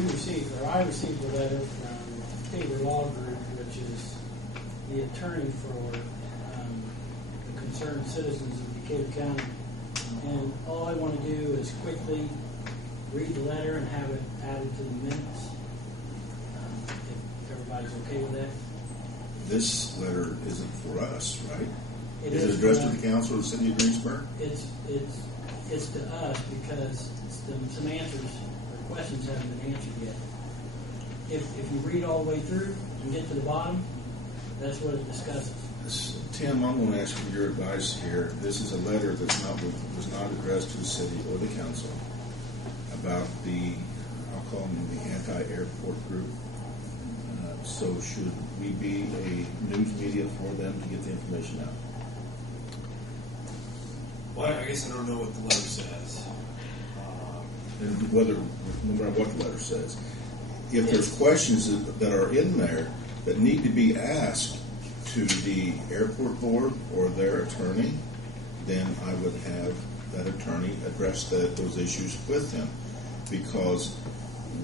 I received a letter from Tabor Law Group, which is the attorney for the concerned citizens of Decatur County. And all I want to do is quickly read the letter and have it added to the minutes. If everybody's okay with that. This letter isn't for us, right? Is it addressed to the council of the city of Greensburg? It's to us because some answers or questions haven't been answered yet. If you read all the way through and get to the bottom, that's what it discusses. Tim, I'm going to ask for your advice here. This is a letter that was not addressed to the city or the council about I'll call them the anti-airport group. So should we be a news media for them to get the information out? Well, I guess I don't know what the letter says. And no matter what the letter says, if there's questions that are in there that need to be asked to the airport board or their attorney, then I would have that attorney address those issues with them, because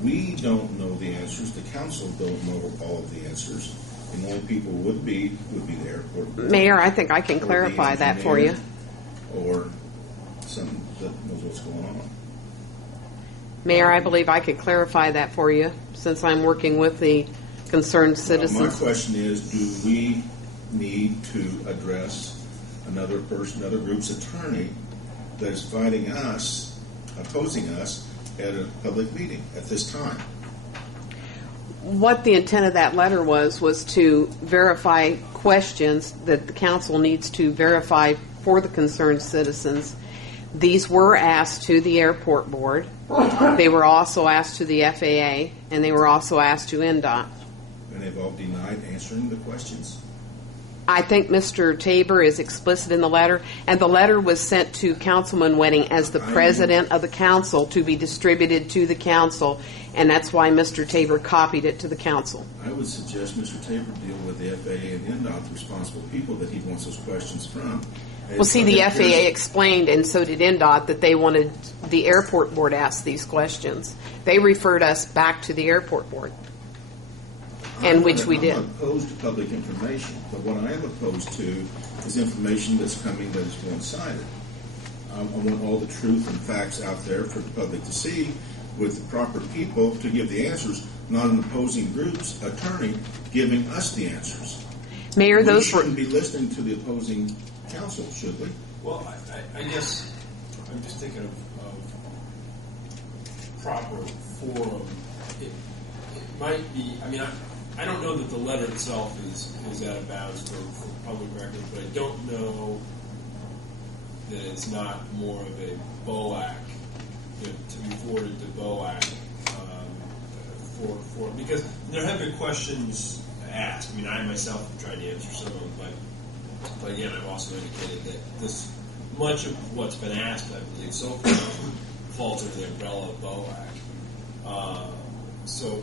we don't know the answers. The council don't know all of the answers. And the only people would be the airport board. Mayor, I think I can clarify that for you. Or someone that knows what's going on. Mayor, I believe I could clarify that for you since I'm working with the concerned citizens. My question is, do we need to address another group's attorney that is fighting us, opposing us at a public meeting at this time? What the intent of that letter was to verify questions that the council needs to verify for the concerned citizens. These were asked to the airport board. They were also asked to the FAA, and they were also asked to NDOT. And they've all denied answering the questions? I think Mr. Tabor is explicit in the letter, and the letter was sent to Councilman Wedding as the president of the council to be distributed to the council, and that's why Mr. Tabor copied it to the council. I would suggest Mr. Tabor deal with the FAA and NDOT, the responsible people that he wants those questions from. Well, see, the FAA explained, and so did NDOT, that they wanted the airport board asked these questions. They referred us back to the airport board, and which we did. I'm not opposed to public information, but what I am opposed to is information that's coming that is one-sided. I want all the truth and facts out there for the public to see, with the proper people to give the answers, not an opposing group's attorney giving us the answers. Mayor, we shouldn't be listening to the opposing council, should we? Well, I guess I'm just thinking of proper forum. It might be, I don't know that the letter itself is out of bounds for public record, but I don't know that it's not more of a BOAC, to be forwarded to BOAC because there have been questions asked. I myself have tried to answer some of them, but again, I've also indicated that this much of what's been asked, I believe, so far falls under the umbrella of BOAC. So,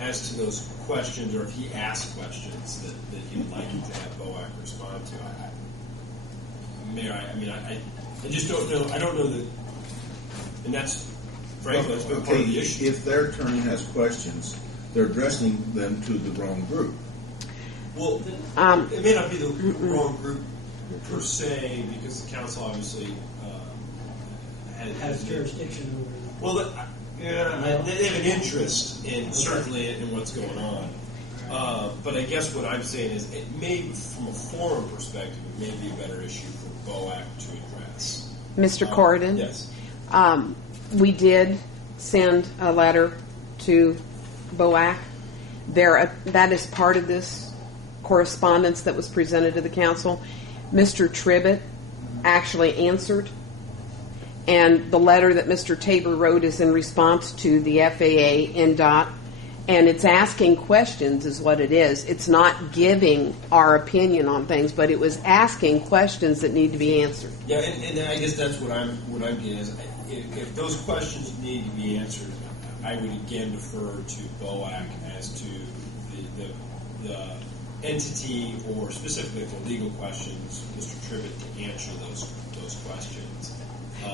as to those questions, or if he asks questions that he would like to have BOAC respond to, Mayor, I just don't know. I don't know that, and that's frankly that's been part of the issue. If their attorney has questions, they're addressing them to the wrong group. Well, it may not be the wrong group per se, because the council obviously has jurisdiction over them. Well, they have an interest certainly in what's going on. But I guess what I'm saying is, it may, from a forum perspective, it may be a better issue for BOAC to address. Mr. Corridon? Yes. We did send a letter to BOAC. That is part of this correspondence that was presented to the council. Mr. Tribbett actually answered, and the letter that Mr. Tabor wrote is in response to the FAA, NDOT, and it's asking questions is what it is. It's not giving our opinion on things, but it was asking questions that need to be answered. Yeah, and I guess that's what I'm getting is, if those questions need to be answered, I would again defer to BOAC as to the entity, or specifically if they're legal questions, Mr. Tribbett to answer those questions.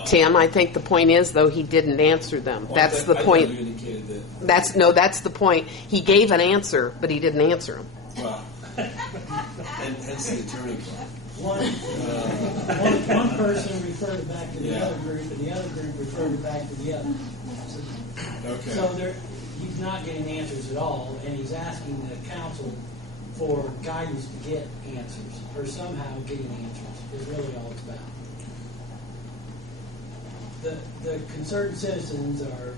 Tim, I think the point is, though, he didn't answer them. That's the I point. thought you indicated that. That's the point. He gave an answer, but he didn't answer them. Well, and hence the attorney part. One person referred it back to the Yeah. other group, and the other group referred it back to the other. Okay. So he's not getting answers at all, and he's asking the council for guidance to get answers, or somehow getting answers, is really all it's about. The concerned citizens are,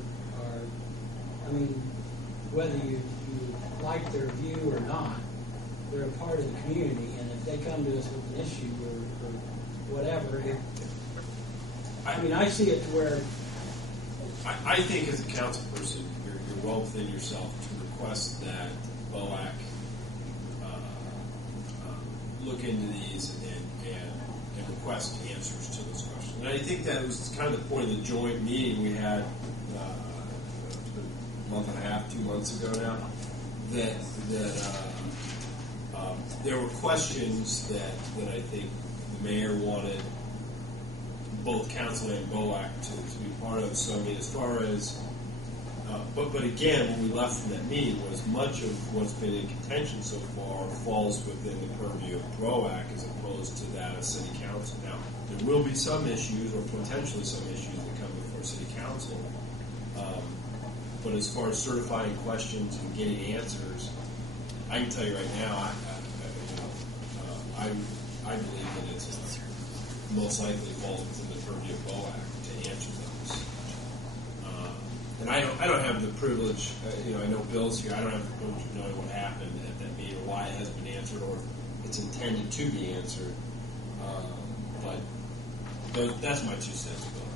I mean, whether you like their view or not, they're a part of the community, and if they come to us with an issue or whatever, I mean, I see it to where I think as a council person, you're well within yourself to request that BOAC look into these and request answers to those questions. And I think that was kind of the point of the joint meeting we had a month and a half, 2 months ago now, that there were questions that I think the mayor wanted both council and BOAC to be part of. So I mean, as far as but again, what we left from that meeting was much of what's been in contention so far falls within the purview of BOAC as opposed to that of City Council. Now, there will be some issues, or potentially some issues, that come before City Council. But as far as certifying questions and getting answers, I can tell you right now, I believe that it's most likely falls within the purview of BOAC to answer those. And I don't have the privilege. I know Bill's here. I don't have the privilege of knowing what happened at that meeting, or why it hasn't been answered, or if it's intended to be answered. But that's my 2 cents about